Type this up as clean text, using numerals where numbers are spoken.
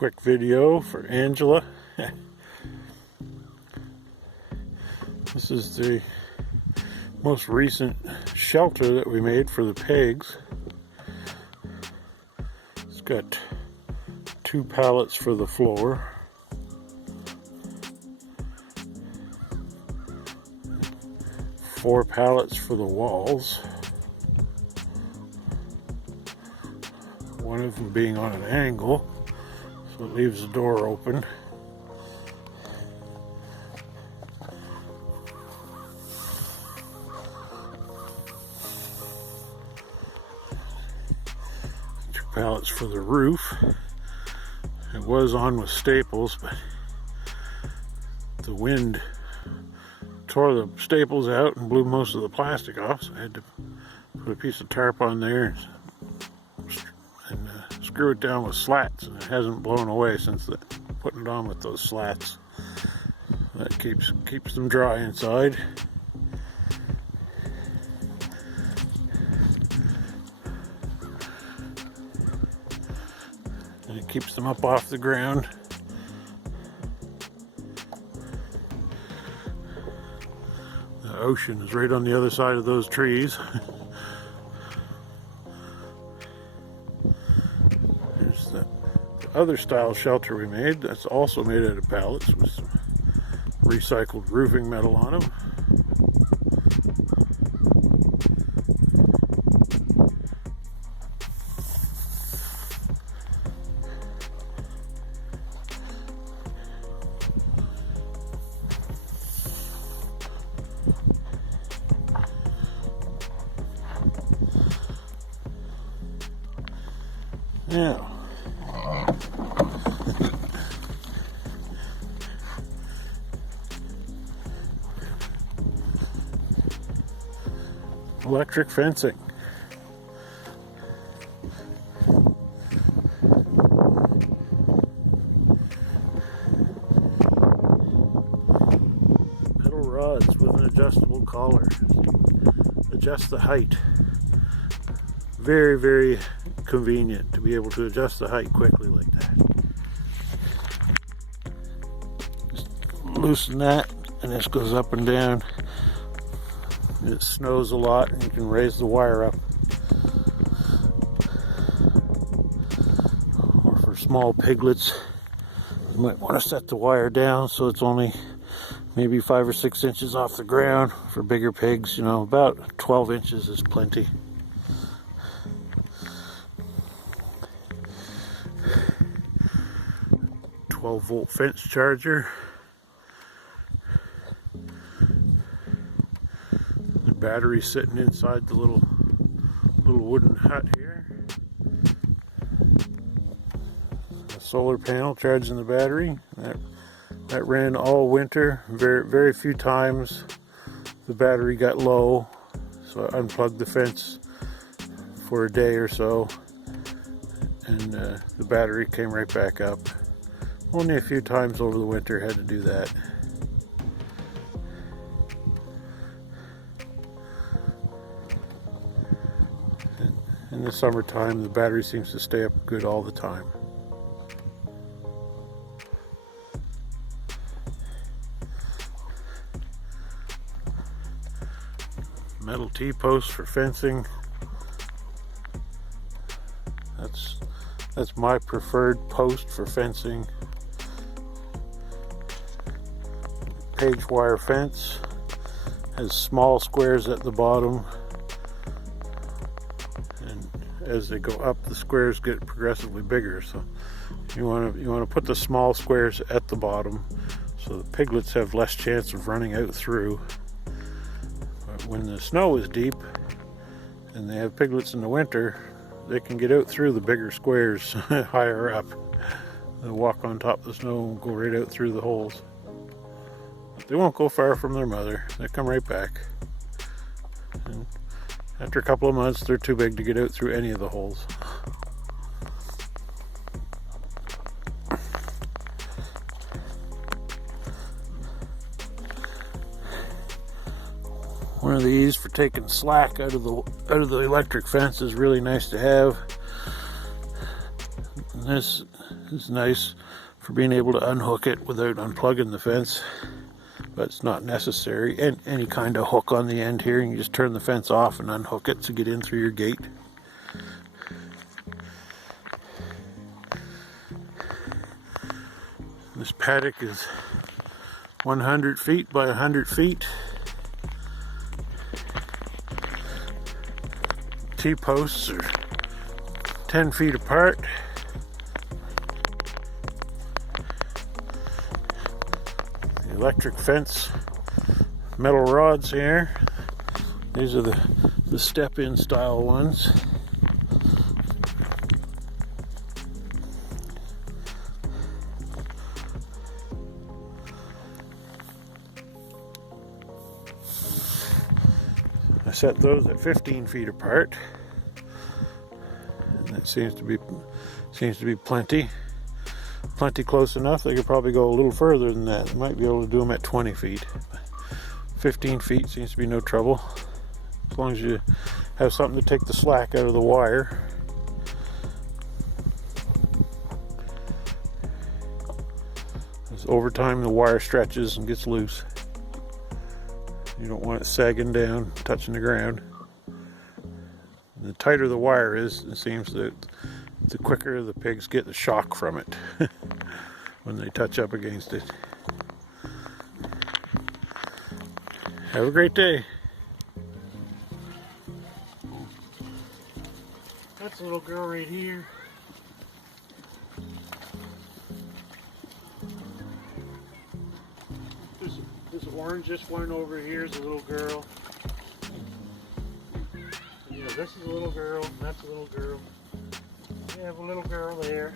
quick video for Angela. This is the most recent shelter that we made for the pigs. It's got 2 pallets for the floor, four pallets for the walls, one of them being on an angle, so it leaves the door open. Two pallets for the roof. It was on with staples, but the wind tore the staples out and blew most of the plastic off, so I had to put a piece of tarp on there and screw it down with slats, and it hasn't blown away since putting it on with those slats. That keeps them dry inside. And it keeps them up off the ground. The ocean is right on the other side of those trees. There's the other style shelter we made. That's also made out of pallets with some recycled roofing metal on them. Now, electric fencing. Metal rods with an adjustable collar. Adjust the height. Very, very convenient to be able to adjust the height quickly like that. Just loosen that and this goes up and down. It snows a lot and you can raise the wire up. Or for small piglets, you might want to set the wire down so it's only maybe 5 or 6 inches off the ground. For bigger pigs, you know, about 12 inches is plenty. Volt fence charger. The battery sitting inside the little wooden hut here. A solar panel charging the battery. That ran all winter. Very few times the battery got low, so I unplugged the fence for a day or so, and the battery came right back up. Only a few times over the winter had to do that. And in the summertime, the battery seems to stay up good all the time. Metal T-posts for fencing. That's my preferred post for fencing. Page wire fence has small squares at the bottom, and as they go up, the squares get progressively bigger. So you want to put the small squares at the bottom, so the piglets have less chance of running out through. But when the snow is deep and they have piglets in the winter, they can get out through the bigger squares higher up. They'll walk on top of the snow and go right out through the holes. They won't go far from their mother. They come right back. And after a couple of months, they're too big to get out through any of the holes. One of these for taking slack out of the electric fence is really nice to have. And This is nice for being able to unhook it without unplugging the fence, but it's not necessary. And any kind of hook on the end here, you can just turn the fence off and unhook it to get in through your gate. This paddock is 100 feet by 100 feet. T-posts are 10 feet apart. The electric fence, metal rods here. These are the step-in style ones. I set those at 15 feet apart. And that seems to be plenty close enough. They could probably go a little further than that. They might be able to do them at 20 feet. 15 feet seems to be no trouble, as long as you have something to take the slack out of the wire. As over time the wire stretches and gets loose. You don't want it sagging down, touching the ground. And the tighter the wire is, it seems that the quicker the pigs get the shock from it when they touch up against it. Have a great day. That's a little girl right here. This orangest one over here is a little girl. Yeah, this is a little girl, and that's a little girl. We have a little girl there.